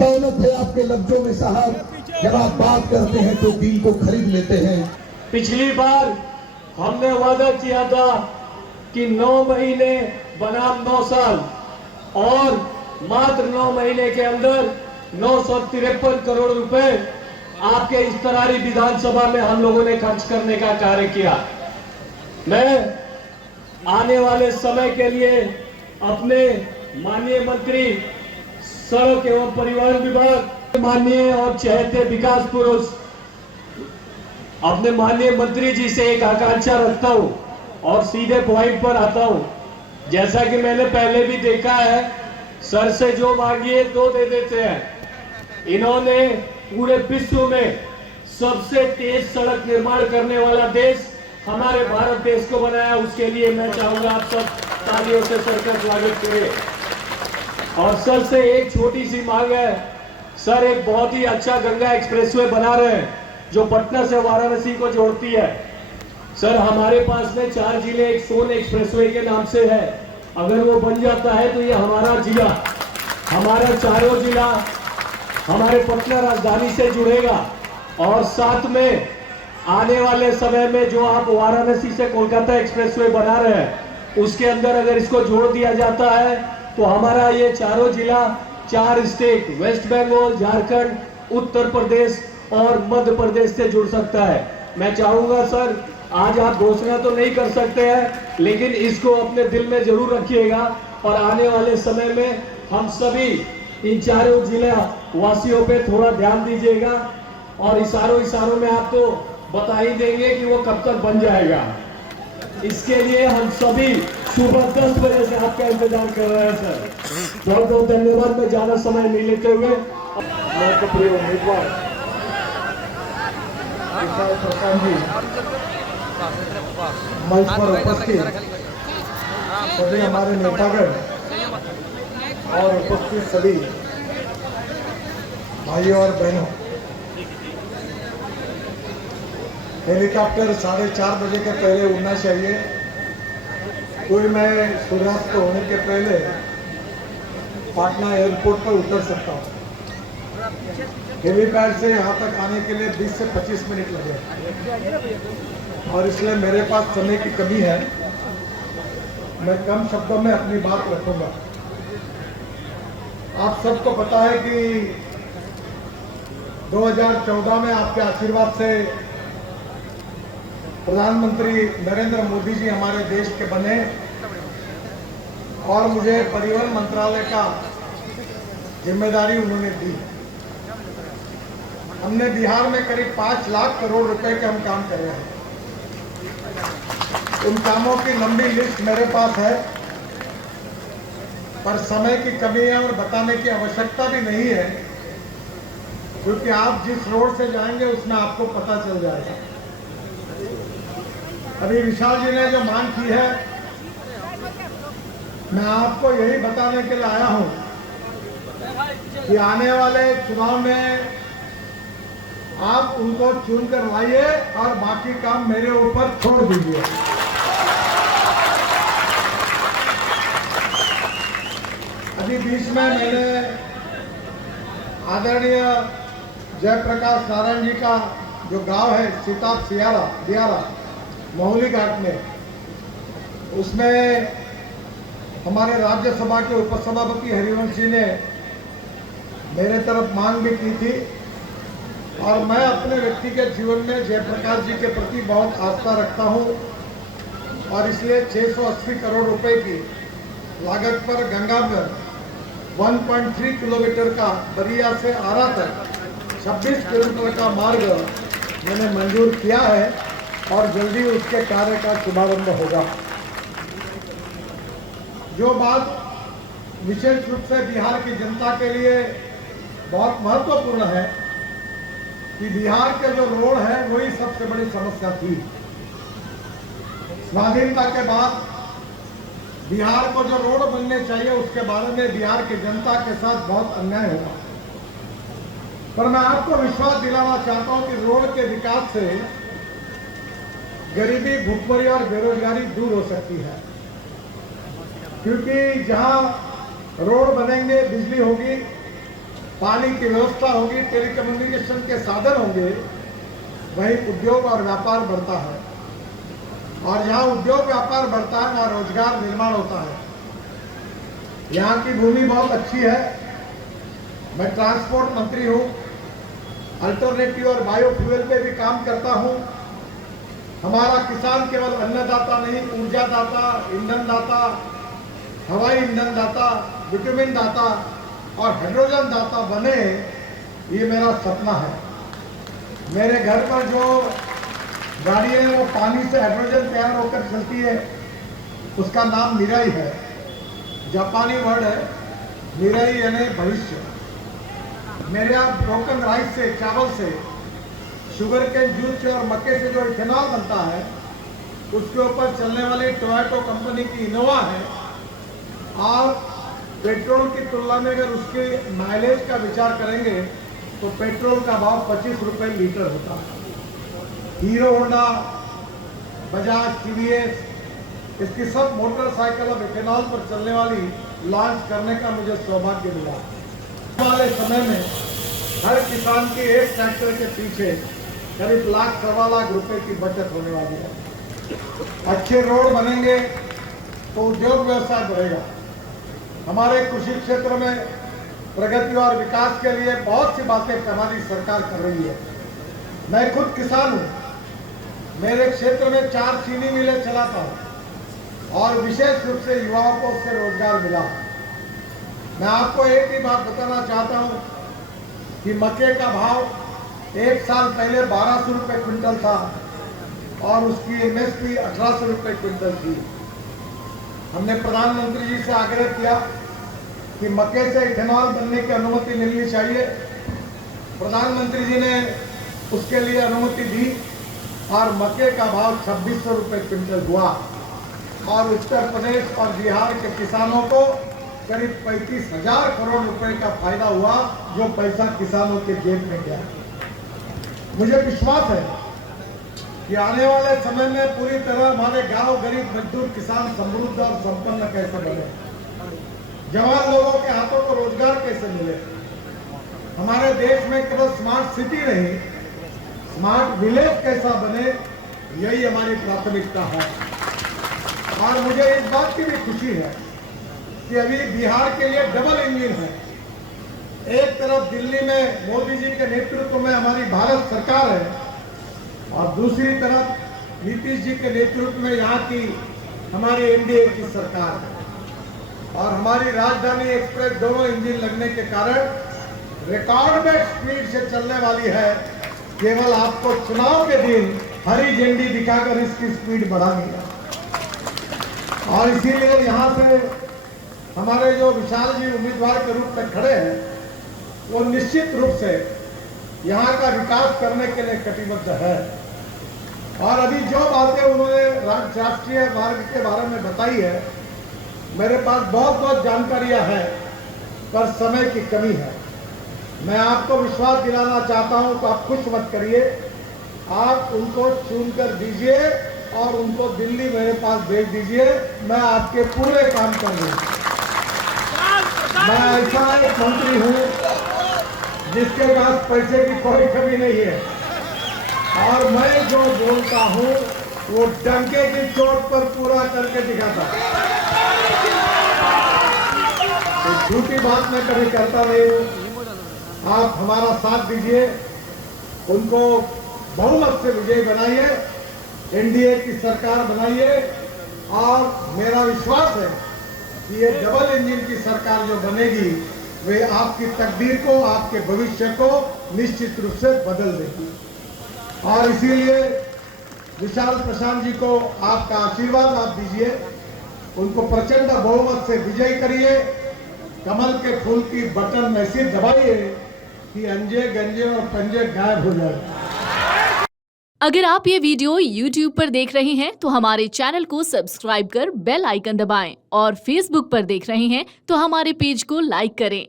दौलत है आपके लफ्जों में साहब, जब आप बात करते हैं तो दिल को खरीद लेते हैं। पिछली बार हमने वादा किया था कि 9 महीने बनाम 9 साल और मात्र 9 महीने के अंदर 953 करोड़ रुपए आपके इस्तरारी विधानसभा में हम लोगों ने खर्च करने का कार्य किया। मैं आने वाले समय के लिए अपने माननीय मंत्री सड़क एवं परिवहन विभाग, माननीय और चहेते विकास पुरुष अपने माननीय मंत्री जी से एक आकांक्षा रखता हूं और सीधे पॉइंट पर आता हूं। जैसा कि मैंने पहले भी देखा है, सर से जो मांगिए तो दे देते हैं। इन्होंने पूरे विश्व में सबसे तेज सड़क निर्माण करने वाला देश हमारे भारत देश को बनाया। उसके लिए मैं चाहूंगा आप सब तालियों से सर का स्वागत करें। और सर से एक छोटी सी मांग है, सर एक बहुत ही अच्छा गंगा एक्सप्रेसवे बना रहे हैं जो पटना से वाराणसी को जोड़ती है। सर हमारे पास में 4 जिले एक सोन एक्सप्रेसवे के नाम से है। अगर वो बन जाता है तो ये हमारा जिला, हमारा चारों जिला हमारे पटना राजधानी से जुड़ेगा। और साथ में आने वाले समय में जो आप वाराणसी से कोलकाता एक्सप्रेसवे बना रहे हैं उसके अंदर अगर इसको जोड़ दिया जाता है तो हमारा ये चारों जिला 4 स्टेट वेस्ट बंगाल, झारखंड, उत्तर प्रदेश और मध्य प्रदेश से जुड़ सकता है। मैं चाहूंगा सर, आज आप घोषणा तो नहीं कर सकते हैं लेकिन इसको अपने दिल में जरूर रखिएगा और आने वाले समय में हम सभी इन चारों जिला वासियों पे थोड़ा ध्यान दीजिएगा और इशारों में आप तो बता ही देंगे कि वो कब तक बन जाएगा। इसके लिए हम सभी सुबह 10 बजे से आपका इंतजार कर रहे हैं सर। बहुत बहुत धन्यवाद। मैं ज्यादा समय नहीं लेते हुए मेरे प्रिय उम्मीदवार विशाल प्रसाद जी मंच पर उपस्थित सभी हमारे नेतागण और उपस्थित सभी भाइयों और बहनों, हेलीकॉप्टर 4:30 बजे के पहले उड़ना चाहिए। कोई मैं सूर्यास्त होने के पहले पटना एयरपोर्ट पर उतर सकता हूँ। हेलीपैड से यहाँ तक आने के लिए 20 से 25 मिनट लगे और इसलिए मेरे पास समय की कमी है। मैं कम शब्दों में अपनी बात रखूंगा। आप सबको पता है कि 2014 में आपके आशीर्वाद से प्रधानमंत्री नरेंद्र मोदी जी हमारे देश के बने और मुझे परिवहन मंत्रालय का जिम्मेदारी उन्होंने दी। हमने बिहार में करीब 5 लाख करोड़ रुपए के हम काम कर रहे हैं। उन कामों की लंबी लिस्ट मेरे पास है, पर समय की कमी है और बताने की आवश्यकता भी नहीं है, क्योंकि आप जिस रोड से जाएंगे उसमें आपको पता चल जाएगा। अभी विशाल जी ने जो मांग की है, मैं आपको यही बताने के लिए आया हूं कि आने वाले चुनाव में आप उनको चुनकर लाइए और बाकी काम मेरे ऊपर छोड़ दीजिए। अभी बीच में मैंने आदरणीय जयप्रकाश नारायण जी का जो गांव है सीताप दियारा मोहली घाट में, उसमें हमारे राज्यसभा के उपसभापति हरिवंश जी ने मेरे तरफ मांग भी की थी और मैं अपने व्यक्तिगत जीवन में जयप्रकाश जी के प्रति बहुत आस्था रखता हूं और इसलिए 680 करोड़ रुपए की लागत पर गंगा में 1.3 किलोमीटर का बरिया से आरा तक 26 किलोमीटर का मार्ग मैंने मंजूर किया है और जल्दी उसके कार्य का शुभारंभ होगा। जो बात विशेष रूप से बिहार की जनता के लिए बहुत महत्वपूर्ण है कि बिहार के जो रोड है वही सबसे बड़ी समस्या थी। स्वाधीनता के बाद बिहार को जो रोड बनने चाहिए उसके बारे में बिहार की जनता के साथ बहुत अन्याय हुआ, पर मैं आपको विश्वास दिलाना चाहता हूं कि रोड के विकास से गरीबी, भुखमरी और बेरोजगारी दूर हो सकती है, क्योंकि जहां रोड बनेंगे, बिजली होगी, पानी की व्यवस्था होगी, टेलीकम्युनिकेशन के साधन होंगे, वहीं उद्योग और व्यापार बढ़ता है। और जहाँ उद्योग व्यापार बढ़ता है वहाँ रोजगार निर्माण होता है। यहाँ की भूमि बहुत अच्छी है। मैं ट्रांसपोर्ट मंत्री हूँ, अल्टरनेटिव और बायोफ्यूल पे भी काम करता हूँ। हमारा किसान केवल अन्नदाता नहीं, ऊर्जा दाता, ईंधन दाता, हवाई ईंधन दाता, विटामिन दाता और हाइड्रोजन दाता बने, ये मेरा सपना है। मेरे घर पर जो गाड़ी है वो पानी से हाइड्रोजन तैयार होकर चलती है, उसका नाम निराई है। जापानी वर्ड है निराई यानी भविष्य। मेरे यहाँ ब्रोकन राइस से, चावल से, शुगर केन जूस से और मक्के से जो इथेनॉल बनता है, उसके ऊपर चलने वाली टोयोटा कंपनी की इनोवा है। और पेट्रोल की तुलना में अगर उसके माइलेज का विचार करेंगे तो पेट्रोल का भाव 25 रुपए लीटर होता है। हीरो होंडा, बजाज, टीवीएस, इसकी सब मोटरसाइकिल अब इथेनॉल पर चलने वाली लॉन्च करने का मुझे सौभाग्य मिला। आने वाले समय में हर किसान के एक ट्रैक्टर के पीछे करीब लाख, सवा लाख रुपए की बचत होने वाली है। अच्छे रोड बनेंगे तो उद्योग व्यवसाय बढ़ेगा। हमारे कृषि क्षेत्र में प्रगति और विकास के लिए बहुत सी बातें हमारी सरकार कर रही है। मैं खुद किसान हूँ। मेरे क्षेत्र में 4 चीनी मिलें चलाता हूँ और विशेष रूप से युवाओं को उससे रोजगार मिला। मैं आपको एक ही बात बताना चाहता हूँ कि मक्के का भाव 1 साल पहले 1200 रुपए क्विंटल था और उसकी एमएसपी 1800 रुपए क्विंटल थी। हमने प्रधानमंत्री जी से आग्रह किया कि मक्के से इथेनॉल बनने की अनुमति मिलनी चाहिए। प्रधानमंत्री जी ने उसके लिए अनुमति दी और मक्के का भाव 2600 रुपए क्विंटल हुआ और उत्तर प्रदेश और बिहार के किसानों को करीब 35,000 करोड़ रुपए का फायदा हुआ, जो पैसा किसानों के जेब में गया। मुझे विश्वास है कि आने वाले समय में पूरी तरह हमारे गांव, गरीब मजदूर किसान समृद्ध और संपन्न कैसे बने, जवान लोगों के हाथों को रोजगार कैसे मिले। हमारे देश में केवल स्मार्ट सिटी नहीं, स्मार्ट विलेज कैसा बने, यही हमारी प्राथमिकता है। और मुझे इस बात की भी खुशी है कि अभी बिहार के लिए डबल इंजन है। एक तरफ दिल्ली में मोदी जी के नेतृत्व में हमारी भारत सरकार है और दूसरी तरफ नीतीश जी के नेतृत्व में यहाँ की हमारी एनडीए की सरकार है। और हमारी राजधानी एक्सप्रेस दोनों इंजन लगने के कारण रिकॉर्ड में स्पीड से चलने वाली है। केवल आपको चुनाव के दिन हरी झंडी दिखाकर इसकी स्पीड बढ़ानी है। और इसीलिए यहाँ से हमारे जो विशाल जी उम्मीदवार के रूप में खड़े हैं, वो निश्चित रूप से यहाँ का विकास करने के लिए कटिबद्ध है। और अभी जो बातें उन्होंने राष्ट्रीय मार्ग के बारे में बताई है, मेरे पास बहुत जानकारियां हैं, पर समय की कमी है। मैं आपको विश्वास दिलाना चाहता हूं तो आप कुछ मत करिए, आप उनको चुनकर दीजिए और उनको दिल्ली मेरे पास भेज दीजिए। मैं आपके पूरे काम कर रही हूँ। मैं ऐसा एक मंत्री हूँ जिसके पास पैसे की कोई कमी नहीं है और मैं जो बोलता हूँ वो डंके की चोट पर पूरा करके दिखाता हूँ। तो झूठी बात मैं कभी करता नहीं हूँ। आप हमारा साथ दीजिए, उनको बहुमत से विजयी बनाइए, एनडीए की सरकार बनाइए और मेरा विश्वास है कि ये डबल इंजन की सरकार जो बनेगी वे आपकी तकदीर को, आपके भविष्य को निश्चित रूप से बदल देगी। और इसीलिए विशाल प्रशांत जी को आपका आशीर्वाद आप दीजिए, उनको प्रचंड बहुमत से विजयी करिए, कमल के फूल की बटन ऐसी दबाइए कि अंजे गंजे और पंजे गायब हो जाए। अगर आप ये वीडियो YouTube पर देख रहे हैं तो हमारे चैनल को सब्सक्राइब कर बेल आइकन दबाएं और Facebook पर देख रहे हैं तो हमारे पेज को लाइक करें।